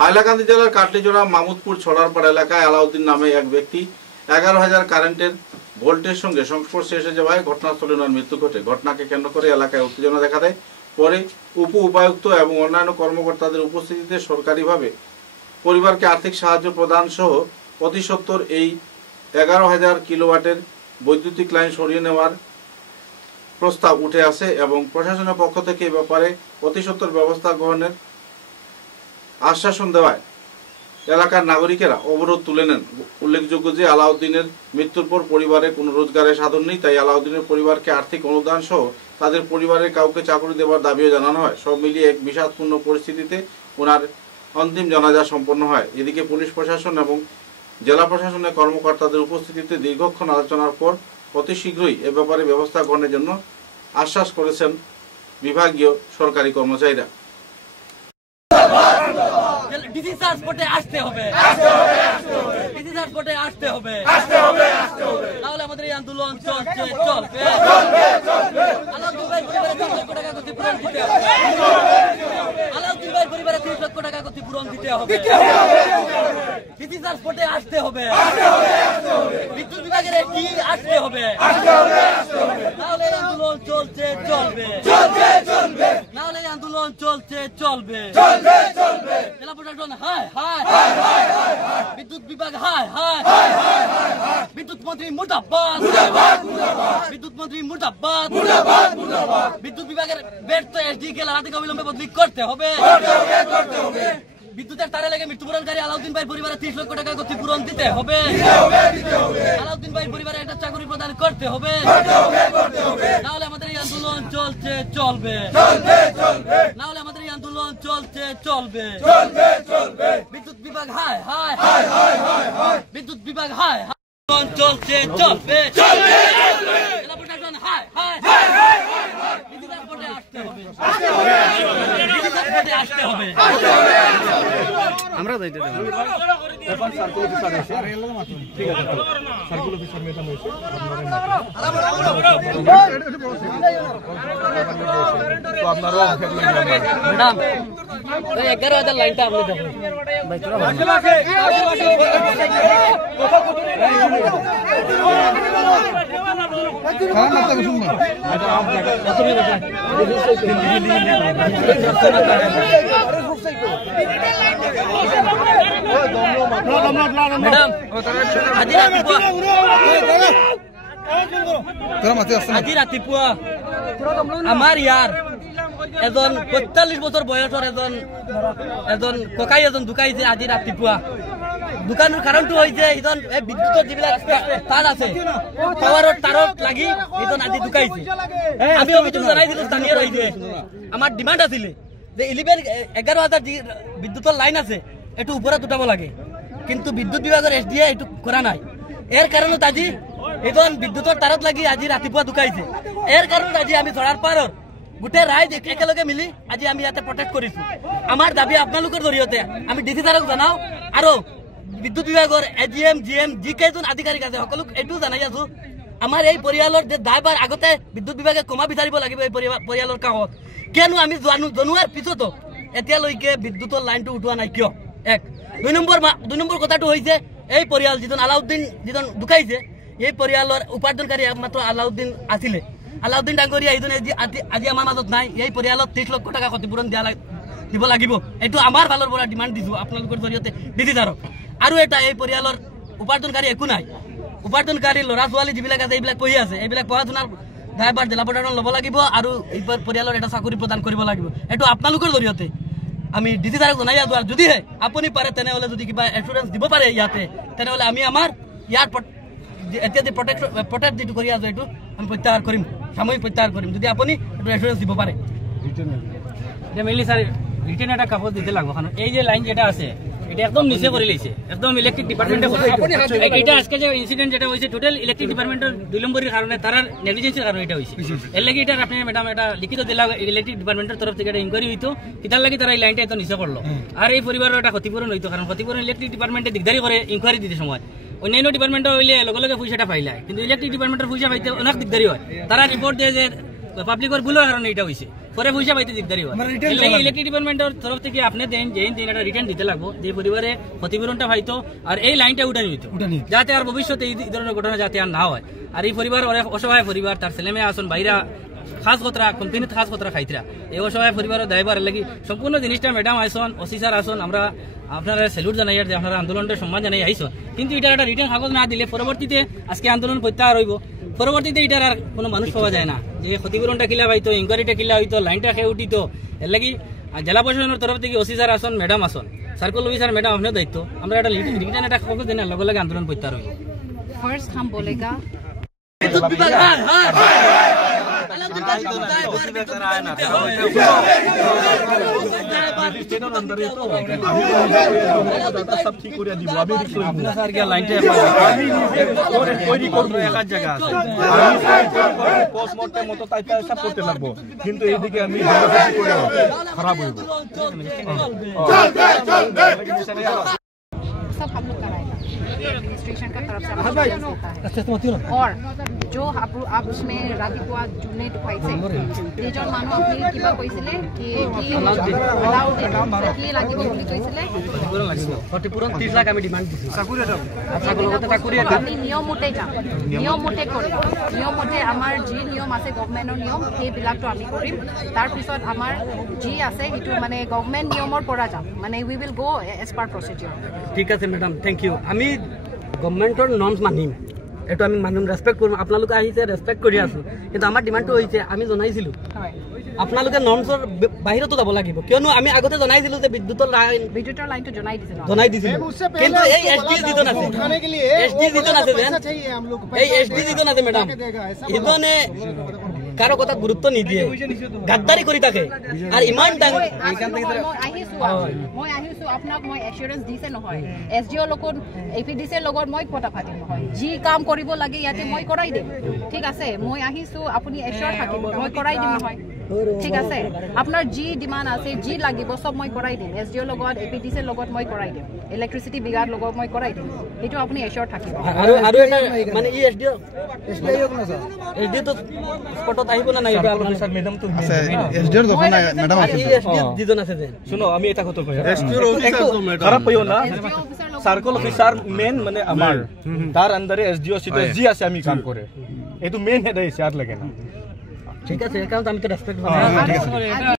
হাইলাকান্দি জেলার কাটলিজোড়া মামুদপুর ছড়ারপাড়া এলাকায় আলাউদ্দিন নামে এক ব্যক্তি 11,000 কারেন্টের ভোল্টের সঙ্গে সংস্পর্শে এসে যাওয়ায় ঘটনাস্থলে ওনার মৃত্যু ঘটে। ঘটনাকে কেন্দ্র করে এলাকায় উত্তেজনা দেখা দেয়। পরে উপ-উপায়ুক্ত এবং অন্যান্য কর্মকর্তাদের উপস্থিতিতে সরকারিভাবে পরিবারকে আর্থিক সাহায্য প্রদান সহ অতি সত্বর এই 11,000 কিলোওয়াটের বৈদ্যুতিক লাইন সরিয়ে নেওয়ার প্রস্তাব উঠে আসে এবং প্রশাসনের পক্ষ থেকে এ ব্যাপারে অতি সত্বর ব্যবস্থা গ্রহণের আশ্বাসন দেওয়ায় এলাকার নাগরিকেরা অবরোধ তুলে নেন। উল্লেখযোগ্য যে আলাউদ্দিনের মৃত্যুর পর পরিবারে কোনো রোজগারের সাধন নেই, তাই আলাউদ্দিনের পরিবারকে আর্থিক অনুদান সহ তাদের পরিবারের কাউকে চাকরি দেওয়ার দাবিও জানানো হয়। সব মিলিয়ে এক বিষাদপূর্ণ পরিস্থিতিতে ওনার অন্তিম জানাজা সম্পন্ন হয়। এদিকে পুলিশ প্রশাসন এবং জেলা প্রশাসনের কর্মকর্তাদের উপস্থিতিতে দীর্ঘক্ষণ আলোচনার পর অতি শীঘ্রই এ ব্যাপারে ব্যবস্থা গ্রহণের জন্য আশ্বাস করেছেন বিভাগীয় সরকারি কর্মচারীরা। ডিসি ট্রান্সপোর্টে আসতে হবে, ডিসি ট্রান্সপোর্টে আসতে হবে, তাহলে আমাদের এই আন্দোলন চলবে। আলাউদ্দিন ভাই পরিবারে 3 লক্ষ টাকা ক্ষতিপূরণ দিতে হবে, আলাউদ্দিন ভাই পরিবারে 3 লক্ষ টাকা ক্ষতিপূরণ দিতে হবে, ডিসি ট্রান্সপোর্টে আসতে হবে, বিদ্যুৎ বিভাগের কি আসতে হবে, তাহলে আন্দোলন চলবে, নাহলে আন্দোলন চলবে। জেলা প্রশাসন হায় হায়, বিদ্যুৎ বিভাগ হায় হায়, বিদ্যুৎ মন্ত্রী মুর্দাবাদ, বিদ্যুৎ মন্ত্রী মুর্দাবাদ, বিদ্যুৎ বিভাগের ব্যর্থ এসডিকে লাগাতে অবিলম্বে বদলি করতে হবে। বিদ্যুতের তারে লেগে মৃত্যুবরণকারী আলাউদ্দিন ভাই পরিবারে 30 লক্ষ টাকা ক্ষতিপূরণ দিতে হবে, আলাউদ্দিন ভাই পরিবারে একটা চাকরি প্রদান করতে হবে, নাহলে আমাদের এই আন্দোলন চলবে, নাহলে আমাদের এই আন্দোলন চলবে। বিদ্যুৎ বিভাগ হায় হায়, বিদ্যুৎ বিভাগ হায় হায়, চলবে। জেলা প্রশাসন হায় হায়, ডিসি ট্রান্সপোর্টে আসতে হবে। আমরা যাইতে দেব এখন সার্কুল অফিসার আছে, ঠিক আছে সার্কুল অফিসার মেটা হইছে তো আপনারা ম্যাডাম ওই 11,000 লাইনটা আপনি দেখুন ভাই তোরা কারণ না তাকে শুনুন এটা আপ জায়গা কত भी बता ম্যাডাম আজি ৰাতিপুৱা আমাৰ ইয়াৰ এজন 45 বছৰ বয়সেৰ এজন ককাই এজন ঢুকাইছে আজি ৰাতিপুৱা। দোকানের কারণটো হয়েছে এজন বিদ্যুতের যিবিলাক তার আছে পাওয়ারের তারত লাগি এজন আজি ঢুকাইছে। আমি অভিযোগ জানাই দিলো স্থানীয় রয়েছে, আমার ডিমান্ড আছিল যে 11,000 বিদ্যুতের লাইন আছে এটু উপরে উঠাব লাগে, কিন্তু বিদ্যুৎ বিভাগের এসডিএ এটু করা নাই। এর কারণত আজি এজন বিদ্যুতের তারত লাগি আজি ৰাতিপুৱা ঢুকাইছে। এৰ কাৰণত আজি আমি ছড়াৰপাড়ৰ গোটেই ৰাইজ একেলগে মিলি আজি আমি ইয়াতে প্ৰটেক্ট কৰিছো। আমাৰ দাবি আপোনালোকৰ জৰিয়তে আমি ডিসি ছাৰক জনাও আৰু বিদ্যুৎ বিভাগৰ এজিএম জিএম যি কেইজন আধিকাৰিক আছে সকলোক এইটো জানাই আছো, আমাৰ এই পৰিয়ালৰ যে দায়ভাৰ আগতে বিদ্যুৎ বিভাগে কমা বিচাৰিব লাগিব এই পৰিয়ালৰ কাষত, কিয়নো আমি জনোৱাৰ পিছতো এতিয়ালৈকে বিদ্যুতৰ লাইনটো উঠোৱা নাই কিয়? এক দুই নম্বৰ কথাটো হৈছে এই পৰিয়াল যিজন আলাউদ্দিন যিজন ঢুকাইছে এই পৰিয়ালৰ উপাৰ্জনকাৰী একমাত্ৰ আলাউদ্দিন আছিলে। আলাউদ্দিন ডাঙৰীয়া এইজনে আজি আমাৰ মাজত নাই। এই পৰিয়ালত 30 লক্ষ টাকা ক্ষতিপূৰণ দিব লাগিব, এইটো আমাৰ ফালৰ পৰা ডিমাণ্ড দিছো আপোনালোকৰ জৰিয়তে ডিসি ছাৰক। আৰু এটা এই পৰিয়ালৰ উপাৰ্জনকাৰী একো নাই, উপাৰ্জনকাৰী ল'ৰা ছোৱালী যিবিলাক আছে এইবিলাক পঢ়ি আছে, এইবিলাক পঢ়া শুনাৰ দায়ভাৰ জেলা প্ৰশাসন ল'ব লাগিব আৰু এই পৰিয়ালৰ এটা চাকৰি প্ৰদান কৰিব লাগিব। এইটো আপোনালোকৰ জৰিয়তে আমি ডিসি ছাৰক জনাই আছো। আৰু যদিহে আপুনি পাৰে তেনেহ'লে যদি কিবা এচুৰেঞ্চ দিব পাৰে ইয়াতে, তেনেহ'লে আমি আমাৰ ইয়াৰ এতিয়া যে প্ৰটেক্ট যিটো কৰি আছো এইটো আমি প্ৰত্যাহাৰ কৰিম, সাময়িক প্ৰত্যাহাৰ কৰিম যদি আপুনি এইটো এচুৰেঞ্চ দিব পাৰে। এতিয়া মেইনলি ছাৰ ৰিটাৰ্ণ এটা কাগজ দিতে লাগব, কারণ এই যে লাইন যেটা আছে এটা একদম নিচে করে লেছে, একদম ইলেকট্রিক ডিপার্টমেন্টে এটা আজকে যে ইনসিডেন্ট যেটা হয়েছে টোটাল ইলেকট্রিক ডিপার্টমেন্টের 2 নম্বরের কারণে তার নেগলিজেন্সের কারণে এটা হয়েছে। এর লাগি এটা আপনি ম্যাডাম এটা লিখিত দিলা ইলেকট্রিক ডিপার্টমেন্টের তরফ থেকে এটা ইনকোয়ারি হইতো, কিতার লাগি তারা এই লাইনটা এত নিচে করলো। আর এই পরিবারের একটা ক্ষতিপূরণ হইতো, কারণ ক্ষতিপূরণ ইলেকট্রিক ডিপার্টমেন্টে দিগদারি করে ইনকোয়ারি দিতে সময়। অন্যান্য ডিপার্টমেন্টে হইলে লগে লগে পয়সাটা পাইলা, কিন্তু ইলেকট্রিক ডিপার্টমেন্টের পয়সা পাইতে অনেক দিগদারি হয়। তারা রিপোর্ট দিয়ে যে পাবলিকের ভুলের কারণে এটা হয়েছে পরে পয়সা পাইতে দিকদারি হয় ইলেকট্রিক ডিপার্টমেন্টের তরফ থেকে আপনি দেন যেদিন একটা রিটার্ন দিতে লাগবো যে পরিবারে ক্ষতিপূরণটা পাইতো আর এই লাইনটা উঠানি হইতো যাতে আর ভবিষ্যতে এই ধরনের ঘটনা যাতে আর না হয় আর এই পরিবার অনেক অসহায় পরিবার তার ছেলেমেয়ে আসন বাইরা খাস খতরা কোম্পানিতে খাস খতরা খাইতরা এই অসহায় পরিবারের দায়বার লাগি সম্পূর্ণ জিনিসটা ম্যাডাম আইসন ওসি স্যার আসন আমরা আপনারা স্যালুট জানাই যে আপনারা আন্দোলনটা সম্মান জানাই আইসন কিন্তু এটার একটা রিটার্ন কাগজ না দিলে পরবর্তীতে আজকে আন্দোলন প্রত্যাহার হইব পরবর্তীতে এটার আর কোনো মানুষ পাওয়া যায় না যে ক্ষতিপূরণটা কিলা পাইতো ইনকোয়ারিটা কিলা হইতো লাইনটা খেয়ে উঠিত এর লাগি জেলা প্রশাসনের তরফ থেকে ওসি স্যার আসন ম্যাডাম আসন সার্কল অফিসার ম্যাডাম আপনার দায়িত্ব আমরা একটা রিটার্ন একটা কাগজ দেন লগে লগে আন্দোলন প্রত্যাহার হইব फर्स्ट हम बोलेगा সব ঠিক করে দিব আমি স্যার কে লাইনটা তৈরি করব এক জায়গা আছে পোস্টমর্টেম মতো তাই সব করতে লাগবো কিন্তু এইদিকে আমি করে খারাপ হইব सब हम लोग कराएगा एडमिनिस्ट्रेशन का तरफ से होता है और जो आप उसमें रातिपुआ जुने दुखाइছে যেজন মানুহ আপনি কিবা কৈছিলে কি কি লাগিব বুলি কৈছিলে ক্ষতিপূরণ 30 লাখ আমি ডিমান্ড দিছি আপনি নিয়ম মতে যান নিয়ম মতে কৰিম নিয়ম মতে আমাৰ যি নিয়ম আছে গভৰ্ণমেণ্টৰ নিয়ম সেইবিলাকটো আমি কৰিম তাৰ পিছত আমাৰ যি আছে সেইটো মানে গভৰ্ণমেণ্ট নিয়মৰ পৰা যাম মানে we will go as per procedure ঠিক আছে ম্যাডাম থ্যাংক ইউ আমি গভৰ্নমেন্টৰ নৰ্মস মানিম এটা আমি মানুষ ৰেসপেক্ট কৰব আপনাদেৰ আহিছে ৰেসপেক্ট কৰি আছো কিন্তু আমাৰ ডিমান্ডটো হইছে আমি জনাইছিলো হয় আপনাদেৰ নৰ্মসৰ বাহিৰতো যাব লাগিব কিয়নো আমি আগতে জনাইছিলো যে বিদ্যুতৰ লাইনটো জনাই দিছিল কিন্তু এই এসডি দিতন আছে এসডি দিতন আছে এই এসডি দিতন আছে ম্যাডাম ইদনে কারো কথা গুরুত্ব নিদিয়ে গাদ্দারি কৰি থাকে আৰ ইমান ডাঙৰ মই আহিছো আপোনাক মই এসুৰেন্স দিছে নহয় এসডিও লগত এপিডিসি লগত মই কথা পাতিম নহয় যি কাম কৰিব লাগে ইয়াতে মই কৰাই দিম ঠিক আছে মই আহিছো আপুনি এসুৰ থাকিব মই কৰাই দিম নহয় ঠিক আছে আপোনাৰ যি ডিমান্ড আছে যি লাগিব সব মই কৰাই দিম এসডিও লগত এপিডিসি লগত মই কৰাই দিম ইলেক্ট্ৰিসিটি বিভাগ লগত মই কৰাই দিম এটো আপুনি এসুৰ থাকিব আৰু এটা মানে ই এসডিও এসডিও তো স্পটত আহিব না নাই স্যার ম্যাডাম তো আছে এসডিওর যখন ম্যাডাম আছে ই এসডিও দিজন আছে যে শুনো আমি এটা কথা কই এসডিওর অফিসার তো ম্যাডাম খারাপ হইও না সার্কল অফিসার মেন মানে আমার তার আন্ডারে এসডিও সিটো জি আছে আমি কাম করে এই তো মেন হেড আছে আর লাগে না ঠিক আছে কারণ আমি তো রেসপেক্ট